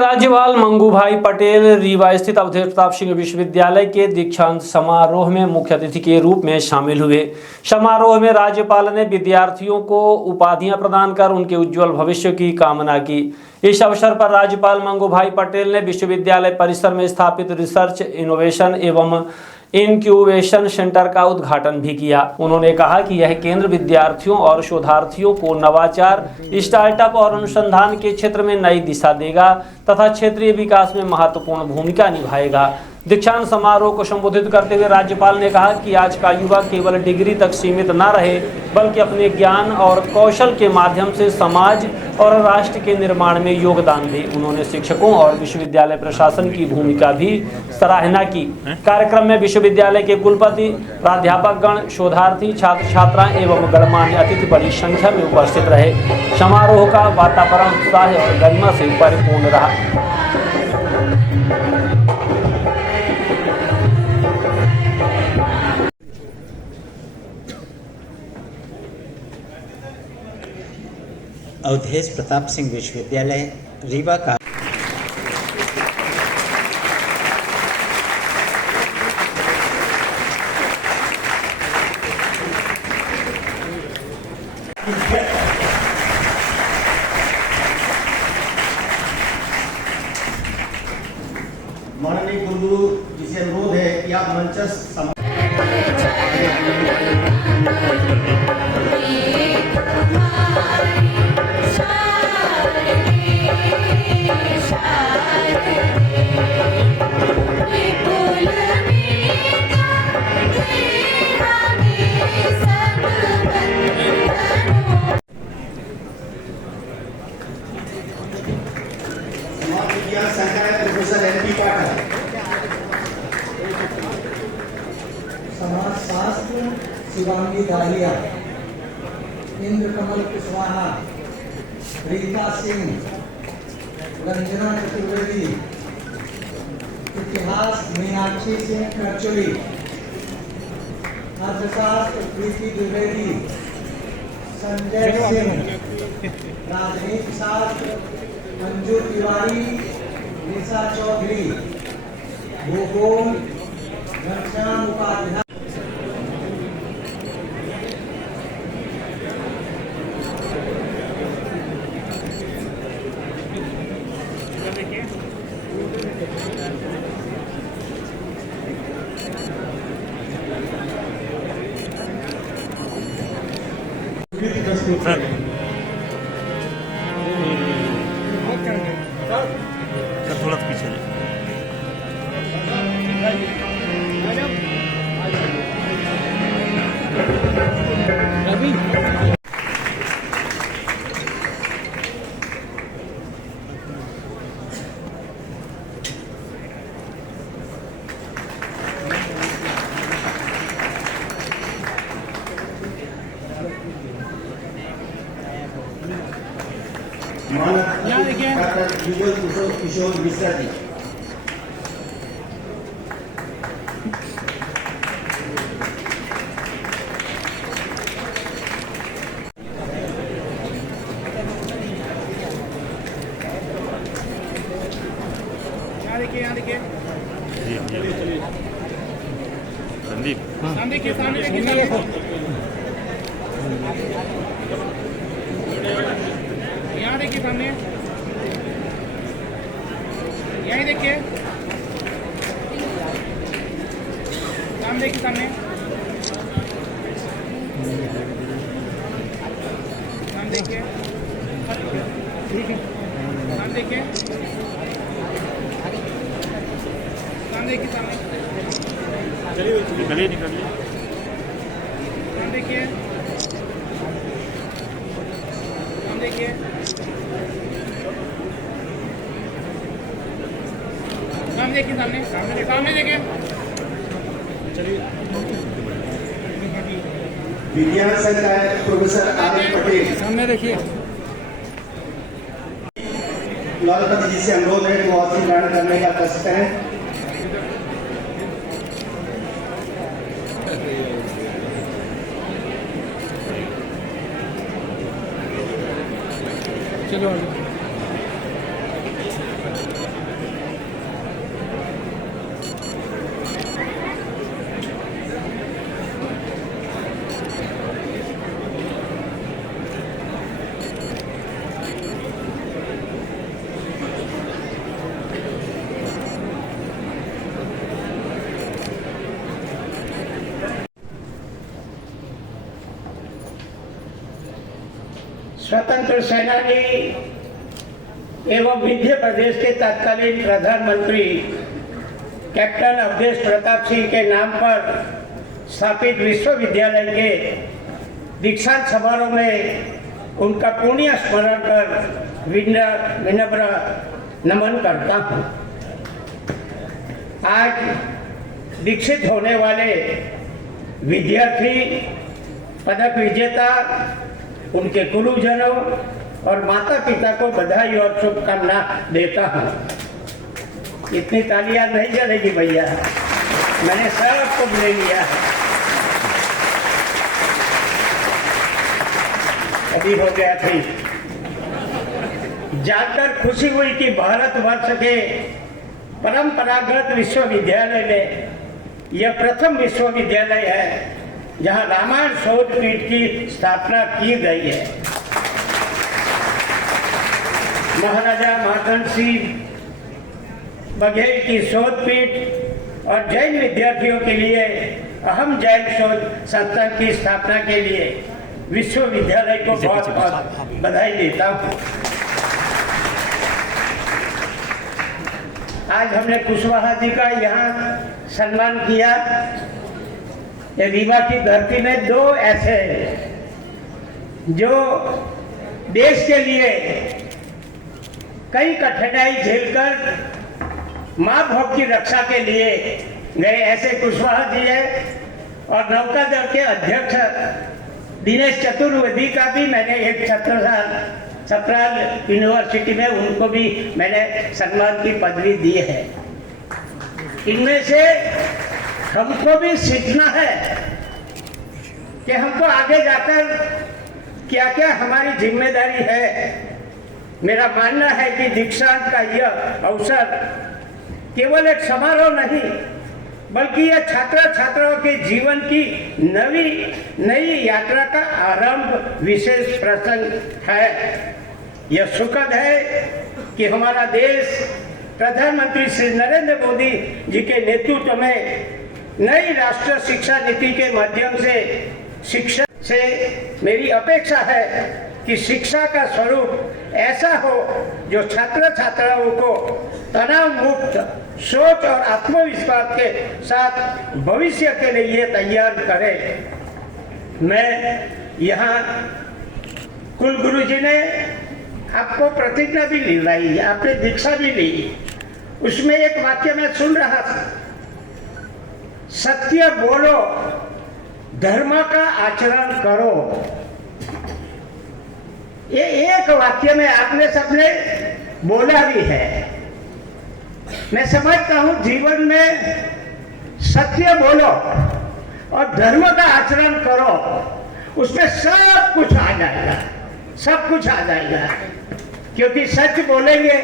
राज्यपाल मंगूभाई पटेल रीवा स्थित अवधेश प्रताप सिंह विश्वविद्यालय के दीक्षांत समारोह में मुख्य अतिथि के रूप में शामिल हुए। समारोह में राज्यपाल ने विद्यार्थियों को उपाधियां प्रदान कर उनके उज्जवल भविष्य की कामना की। इस अवसर पर राज्यपाल मंगूभाई पटेल ने विश्वविद्यालय परिसर में स्थापित रिसर्च इनोवेशन एवं इनक्यूबेशन सेंटर का उद्घाटन भी किया। उन्होंने कहा कि यह केंद्र विद्यार्थियों और शोधार्थियों को नवाचार, स्टार्टअप और अनुसंधान के क्षेत्र में नई दिशा देगा तथा क्षेत्रीय विकास में महत्वपूर्ण भूमिका निभाएगा। दीक्षांत समारोह को संबोधित करते हुए राज्यपाल ने कहा कि आज का युवा केवल डिग्री तक सीमित न रहे, बल्कि अपने ज्ञान और कौशल के माध्यम से समाज और राष्ट्र के निर्माण में योगदान दे। उन्होंने शिक्षकों और विश्वविद्यालय प्रशासन की भूमिका भी सराहना की। कार्यक्रम में विश्वविद्यालय के कुलपति, प्राध्यापकगण, शोधार्थी, छात्र छात्राएं एवं गणमान्य अतिथि बड़ी संख्या में उपस्थित रहे। समारोह का वातावरण उत्साह और गरिमा से परिपूर्ण रहा। अवधेश प्रताप सिंह विश्वविद्यालय रीवा का माननीय गुरु जी से अनुरोध है कि आप मंच प्रोफेसर एनपी पाठक, समाजशास्त्र शिवांगी दाहिया, इंद्रकमल कुशवाहा, रीता सिंह, रंजना चतुर्वेदी, इतिहास मीनाक्षी सिंह खरचोली, अर्थशास्त्र प्रीति द्विवेदी, संजय सिंह, राजनीति शास्त्र मंजू तिवारी, निशा चौधरी, भूगोल घनश्याम उपाध्याय। थोड़ा पीछे किशोर मिश्रा जी, यहाँ देखिए संदीप, सामने देखिए, सामने देखिए, यहाँ देखिए, सामने यहीं देखिए, सामने देखिए, सामने सामने देखिए, सामने देखिए, सामने देखिए, सामने निकलिए निकलिए, सामने देखिए, सामने देखिए, सामने देखिए, सामने सामने सामने देखिए, चलिए। विज्ञान संकाय प्रोफेसर आदित्य पटेल, सामने देखिए। लालपति जी से अनुरोध है कि वो आसन ग्रहण करने का कष्ट करें। चलो स्वतंत्र सेनानी एवं विंध्य प्रदेश के तत्कालीन प्रधानमंत्री कैप्टन अवधेश प्रताप सिंह के नाम पर स्थापित विश्वविद्यालय के दीक्षांत समारोह में उनका पुण्य स्मरण कर विनम्र नमन करता हूँ। आज दीक्षित होने वाले विद्यार्थी, पदक विजेता, उनके गुरुजनों और माता पिता को बधाई और शुभकामना देता हूँ। इतनी तालियां नहीं चलेगी भैया, मैंने सबको ले लिया है। अभी हो गया थी। जानकर खुशी हुई कि भारतवर्ष के परंपरागत विश्वविद्यालय में यह प्रथम विश्वविद्यालय है जहां रामायण शोध पीठ की स्थापना की गई है। महाराजा मार्तंड सिंह बघेल की शोध पीठ और जैन विद्यार्थियों के लिए अहम जैन शोध संस्थान की स्थापना के लिए विश्वविद्यालय को बहुत बहुत बधाई देता हूँ। आज हमने कुशवाहा जी का यहाँ सम्मान किया। रीवा की धरती में दो ऐसे जो देश के लिए कई कठिनाई झेलकर माँ भोग की रक्षा के लिए गए, ऐसे कुशवाहा जी है। और नौकादल के अध्यक्ष दिनेश चतुर्वेदी का भी मैंने एक छत्रसाल यूनिवर्सिटी में उनको भी मैंने सम्मान की पदवी दी है। इनमें से हमको भी सीखना है कि हमको आगे जाकर क्या क्या हमारी जिम्मेदारी है। मेरा मानना है कि दीक्षांत का यह अवसर केवल एक समारोह नहीं, बल्कि यह छात्र छात्राओं के जीवन की नई यात्रा का आरंभ विशेष प्रसंग है। यह सुखद है कि हमारा देश प्रधानमंत्री श्री नरेंद्र मोदी जी के नेतृत्व में नई राष्ट्रीय शिक्षा नीति के माध्यम से शिक्षा से मेरी अपेक्षा है कि शिक्षा का स्वरूप ऐसा हो जो छात्र छात्राओं को तनाव मुक्त सोच और आत्मविश्वास के साथ भविष्य के लिए तैयार करे। मैं यहाँ कुलगुरु जी ने आपको प्रतिज्ञा भी दिलाई, आपने दीक्षा भी ली। उसमें एक वाक्य मैं सुन रहा था, सत्य बोलो, धर्म का आचरण करो। ये एक वाक्य में आपने सबने बोला भी है। मैं समझता हूं जीवन में सत्य बोलो और धर्म का आचरण करो, उसमें सब कुछ आ जाएगा, सब कुछ आ जाएगा। क्योंकि सच बोलेंगे,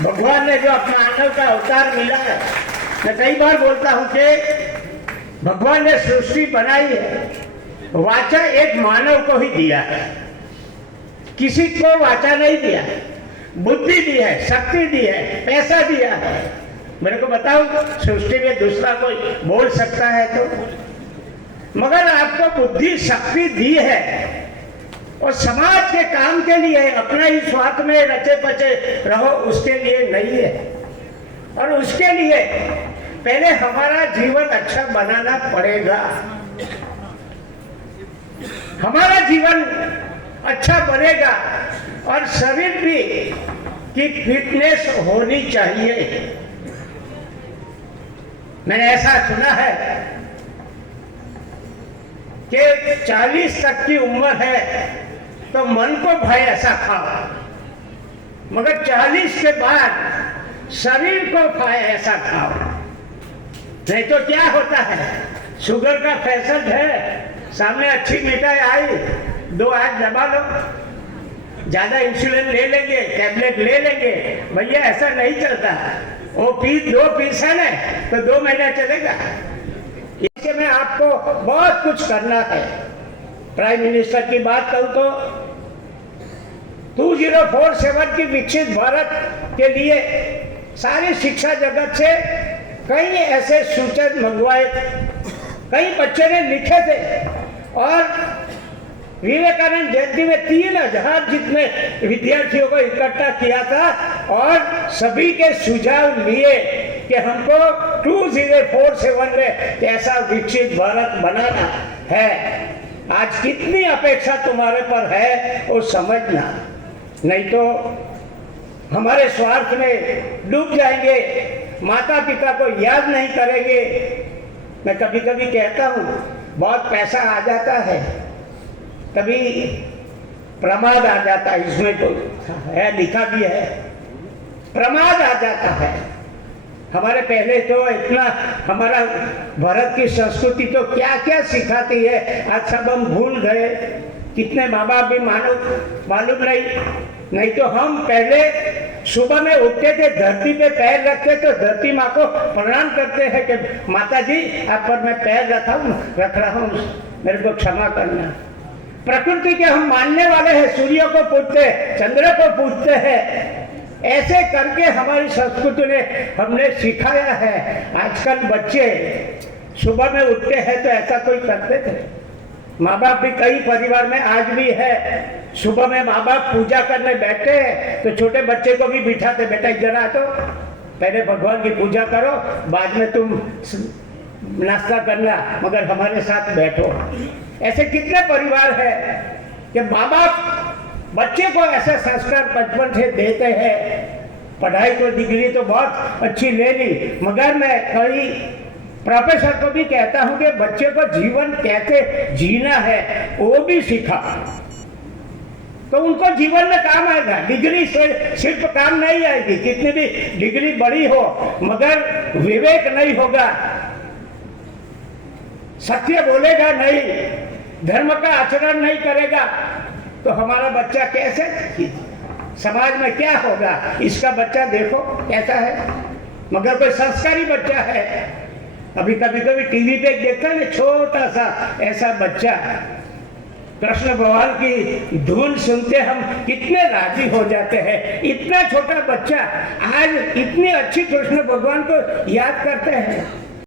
भगवान ने जो अपना मानव का अवतार मिला है, मैं कई बार बोलता हूं कि भगवान ने सृष्टि बनाई है, वाचा एक मानव को ही दिया है, किसी को वाचा नहीं दिया है। बुद्धि दी है, शक्ति दी है, पैसा दिया है। मेरे को बताओ सृष्टि में दूसरा कोई बोल सकता है तो? मगर आपको बुद्धि शक्ति दी है और समाज के काम के लिए, अपना ही स्वार्थ में रचे पचे रहो उसके लिए नहीं है। और उसके लिए पहले हमारा जीवन अच्छा बनाना पड़ेगा। हमारा जीवन अच्छा बनेगा और शरीर भी की फिटनेस होनी चाहिए। मैंने ऐसा सुना है कि 40 तक की उम्र है तो मन को भाई ऐसा खाओ, मगर 40 के बाद शरीर को भाई ऐसा खाओ। नहीं तो क्या होता है, शुगर का पेशेंट है, सामने अच्छी मिठाई आई, 2 हाथ दबा लो, ज्यादा इंसुलिन ले लेंगे, टैबलेट ले लेंगे। भैया ऐसा नहीं चलता। वो 2 पीस है ना तो 2 महीना चलेगा। इसके में आपको बहुत कुछ करना है। प्राइम मिनिस्टर की बात करूं तो 2047 की विकसित भारत के लिए सारी शिक्षा जगत से कई ऐसे सूचन मंगवाए, कई बच्चे ने लिखे थे और विवेकानंद जयंती में 3000 जितने विद्यार्थियों को इकट्ठा किया था और सभी के सुझाव लिए कि हमको 2047 में कैसा विकसित भारत बनाना है। आज कितनी अपेक्षा तुम्हारे पर है वो समझना, नहीं तो हमारे स्वार्थ में डूब जाएंगे, माता पिता को याद नहीं करेंगे। मैं कभी कभी कहता हूँ बहुत पैसा आ जाता है, कभी प्रमाद आ जाता है, इसमें तो है लिखा भी है, प्रमाद आ जाता है। हमारे पहले तो इतना हमारा भारत की संस्कृति तो क्या क्या सिखाती है, आज सब हम भूल गए। कितने माँ बाप भी मालूम नहीं तो हम पहले सुबह में उठते थे, धरती पे पैर रखते तो धरती माँ को प्रणाम करते हैं कि माता जी आप पर मैं पैर रख रहा हूँ, मेरे को क्षमा करना। प्रकृति के हम मानने वाले हैं, सूर्य को पूजते हैं, चंद्र को पूजते हैं। ऐसे करके हमारी संस्कृति ने हमने सिखाया है। आजकल बच्चे सुबह में उठते हैं तो ऐसा कोई करते थे? माँ बाप भी कई परिवार में आज भी है, सुबह में माँ बाप पूजा करने बैठते हैं तो छोटे बच्चे को भी बिठाते, बेटा इधर आ, तो पहले भगवान की पूजा करो, बाद में तुम नाश्ता करना, मगर हमारे साथ बैठो। ऐसे कितने परिवार है कि माँ बाप बच्चे को ऐसे संस्कार बचपन से देते हैं। पढ़ाई को डिग्री तो बहुत अच्छी ले ली, मगर मैं कई प्रोफेसर को भी कहता हूं कि बच्चे को जीवन कैसे जीना है वो भी सिखा, तो उनको जीवन में काम आएगा। डिग्री से सिर्फ काम नहीं आएगी, कितनी भी डिग्री बड़ी हो मगर विवेक नहीं होगा, सत्य बोलेगा नहीं, धर्म का आचरण नहीं करेगा, तो हमारा बच्चा कैसे, समाज में क्या होगा? इसका बच्चा देखो कैसा है, मगर कोई संस्कारी बच्चा है। अभी कभी टीवी पे देखता है ना, छोटा सा ऐसा बच्चा कृष्ण भगवान की धुन सुनते हम कितने राजी हो जाते हैं। इतना छोटा बच्चा आज इतनी अच्छी कृष्ण भगवान को याद करते हैं।